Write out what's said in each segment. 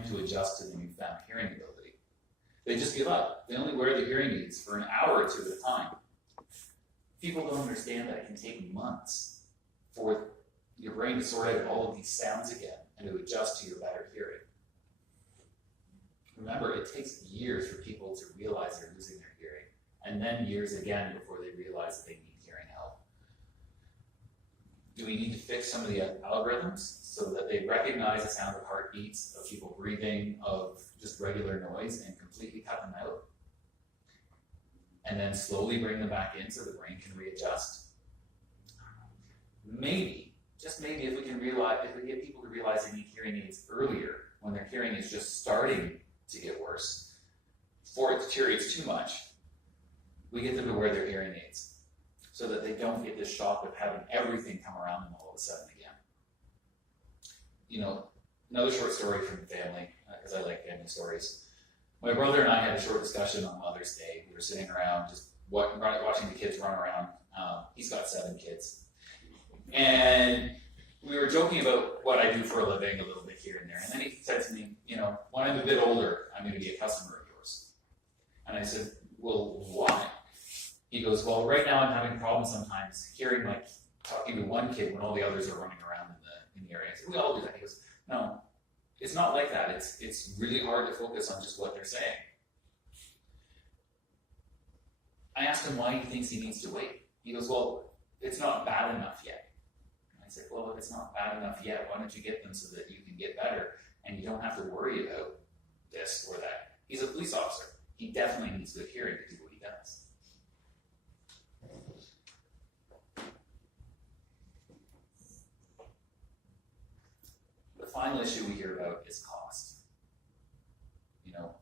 time to adjust to the newfound hearing ability. They just give up. They only wear the hearing aids for an hour or two at a time. People don't understand that it can take months for your brain to sort out all of these sounds again and to adjust to your better hearing. Remember, it takes years for people to realize they're losing their hearing, and then years again before they realize that they need hearing help. Do we need to fix some of the algorithms so that they recognize the sound of heartbeats, of people breathing, of just regular noise, and completely cut them out? And then slowly bring them back in so the brain can readjust? Maybe, just maybe, if we get people to realize they need hearing aids earlier, when their hearing is just starting to get worse, before it deteriorates too much, we get them to wear their hearing aids so that they don't get this shock of having everything come around them all of a sudden again. You know, another short story from the family, because I like family stories. My brother and I had a short discussion on Mother's Day. We were sitting around just watching the kids run around. He's got 7 kids. And we were joking about what I do for a living a little bit here and there. And then he said to me, you know, when I'm a bit older, I'm going to be a customer of yours. And I said, well, why? He goes, well, right now I'm having problems sometimes hearing, like, talking to one kid when all the others are running around in the area. I said, we all do that. He goes, no, it's not like that. It's really hard to focus on just what they're saying. I asked him why he thinks he needs to wait. He goes, well, it's not bad enough yet. And I said, well, if it's not bad enough yet, why don't you get them so that you can get better and you don't have to worry about this or that? He's a police officer. He definitely needs good hearing to do what he does. The final issue we hear about is cost. You know,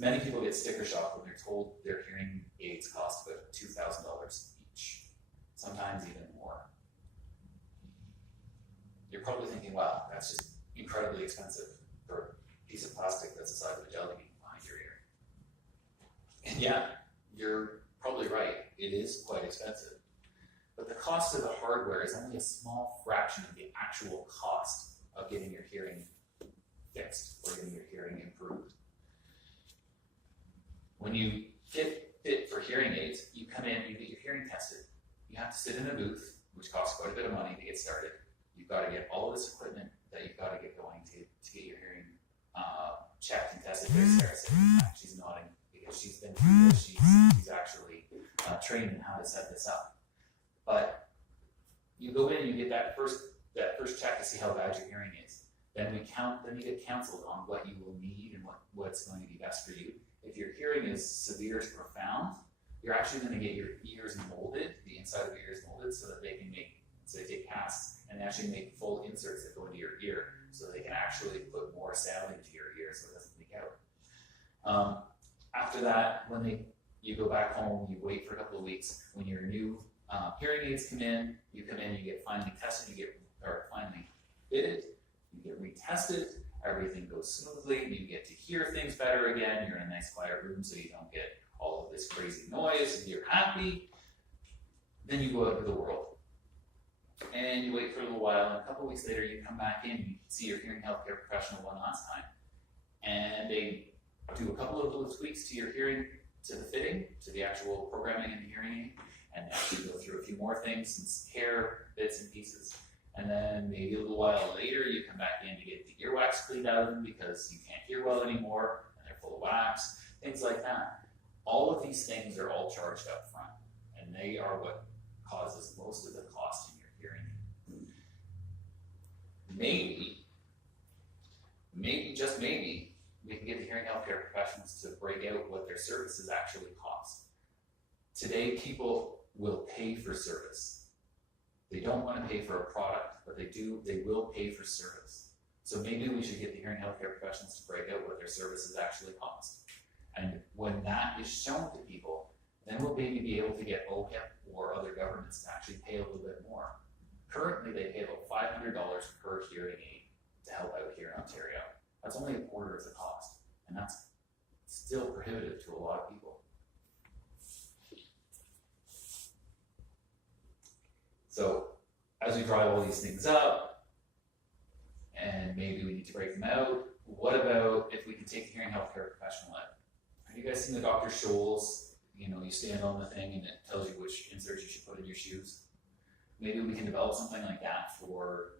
many people get sticker shock when they're told their hearing aids cost about $2,000 each, sometimes even more. You're probably thinking, wow, that's just incredibly expensive for a piece of plastic that's the size of a jelly bean behind your ear. And yeah, you're probably right, it is quite expensive. But the cost of the hardware is only a small fraction of the actual cost of getting your hearing fixed or getting your hearing improved. When you get fit for hearing aids, you come in, you get your hearing tested. You have to sit in a booth, which costs quite a bit of money to get started. You've got to get all this equipment that you've got to get going to get your hearing checked and tested. There's Sarah sitting back. She's nodding because she's been through this. She's actually trained in how to set this up. But you go in and you get that first check to see how bad your hearing is. Then you get counseled on what you will need and what's going to be best for you. If your hearing is severe to profound, you're actually going to get your ears molded, the inside of your ears molded, so that they take casts and actually make full inserts that go into your ear, so they can actually put more sound into your ear so it doesn't leak out. After that, you go back home, you wait for a couple of weeks. When your new hearing aids come in, you get finally tested, finally fitted, you get retested, everything goes smoothly, you get to hear things better again, you're in a nice quiet room so you don't get all of this crazy noise, and you're happy. Then you go out into the world. And you wait for a little while, and a couple of weeks later you come back in, you see your hearing healthcare professional one last time. And they do a couple of little tweaks to your hearing, to the fitting, to the actual programming in the hearing aid, and actually go through a few more things, some hair bits and pieces. And then maybe a little while later, you come back in to get the earwax cleaned out of them because you can't hear well anymore, and they're full of wax, things like that. All of these things are all charged up front, and they are what causes most of the cost in your hearing. Maybe, just maybe, we can get the hearing healthcare professionals to break out what their services actually cost. Today, people will pay for service. They don't want to pay for a product, but they will pay for service. So maybe we should get the hearing healthcare professionals to break out what their services actually cost. And when that is shown to people, then we'll maybe be able to get OHIP or other governments to actually pay a little bit more. Currently, they pay about $500 per hearing aid to help out here in Ontario. That's only a quarter of the cost, and that's still prohibitive to a lot of people. So as we drive all these things up, and maybe we need to break them out. What about if we can take the hearing healthcare professional out? Have you guys seen the Dr. Scholl's, you know, you stand on the thing and it tells you which inserts you should put in your shoes? Maybe we can develop something like that for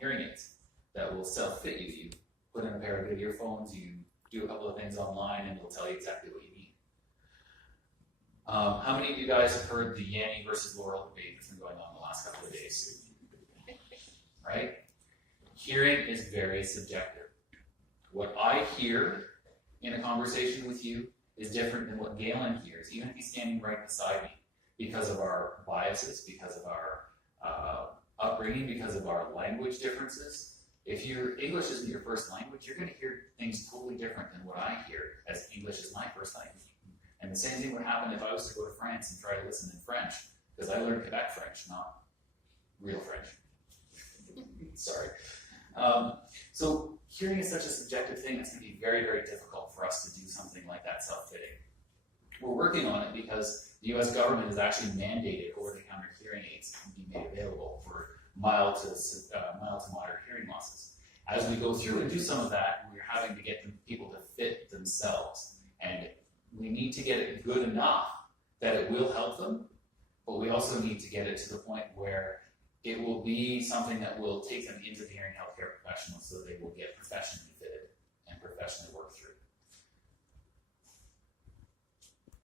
hearing aids that will self-fit you. You put in a pair of good earphones, you do a couple of things online, and it'll tell you exactly what you need. How many of you guys have heard the Yanny versus Laurel debate that's been going on the last couple of days? Right? Hearing is very subjective. What I hear in a conversation with you is different than what Galen hears, even if he's standing right beside me, because of our biases, because of our upbringing, because of our language differences. If your English isn't your first language, you're going to hear things totally different than what I hear, as English is my first language. And the same thing would happen if I was to go to France and try to listen in French, because I learned Quebec French, not real French. Sorry. So hearing is such a subjective thing, it's going to be very, very difficult for us to do something like that self-fitting. We're working on it because the U.S. government has actually mandated over-the-counter hearing aids to be made available for mild to moderate hearing losses. As we go through and do some of that, we're having to get people to fit themselves. And we need to get it good enough that it will help them, but we also need to get it to the point where it will be something that will take them into the hearing healthcare professionals so they will get professionally fitted and professionally worked through.